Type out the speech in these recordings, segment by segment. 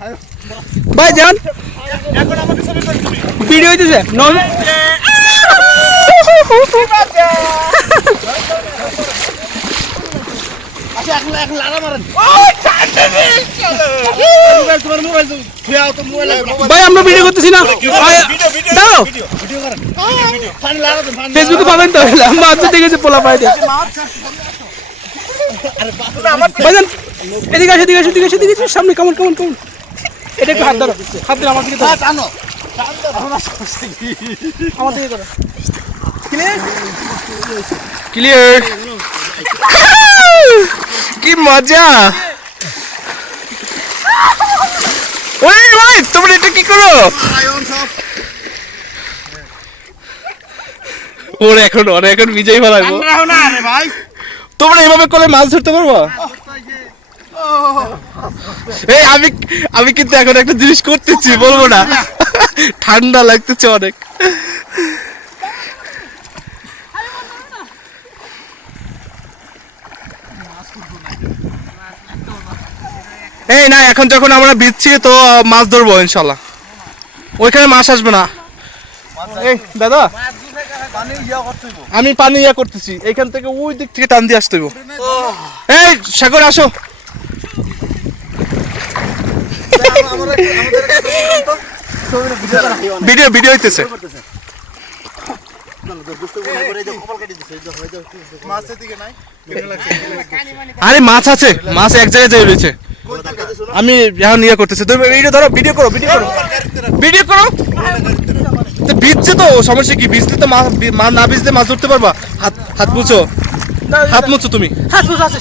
ভাই যান ভিডিও হইতেছে নন ভাই আমরা ভিডিও করতেছি না দাও ফেসবুকে পাবেন তো মাছ দেখেছে পোলা পাই দিয়ে ভাইজান এদিকে আসে এদিকে আসে এদিকে আসে এদিকে আসে সামনে কেমন কেমন কেমন এটা একটু হাত ধরো হাত ধরো আমার দিকে ধরো টানো আমার দিকে ধরো ক্লিয়ার কি মজা ওই ভাই তোমরা এটা কি করো ওরে এখন বিজয় ফলাইবো ভাই তোমরা এভাবে করে মাছ ধরতে পারবো এই আমি কিন্তু এখন একটা জিনিস করতেছি বলবো না ঠান্ডা লাগতেছে অনেক এই না এখন যখন আমরা বিচ্ছি তো মাছ ধরবো ইনশাল্লাহ ওইখানে মাছ আসবে না এই দাদা আমি পানি ইয়া করতেছি এইখান থেকে ওই দিক থেকে টান দিয়ে আসতে হইব এই সাগর আসো ভিডিও হইতেছে আরে মাছ আছে মাছ এক জায়গায় যাই রয়েছে আমি এখন ইয়ে করতেছি ভিডিও ধরো ভিডিও করো তো ভিজছে তো সমস্যা কি ভিজলে তো মাছ না ভিজলে মাছ ধরতে পারবা হাত মুছো তুমি হাত মুছো আছে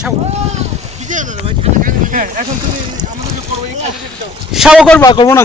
সাও করবা করবো না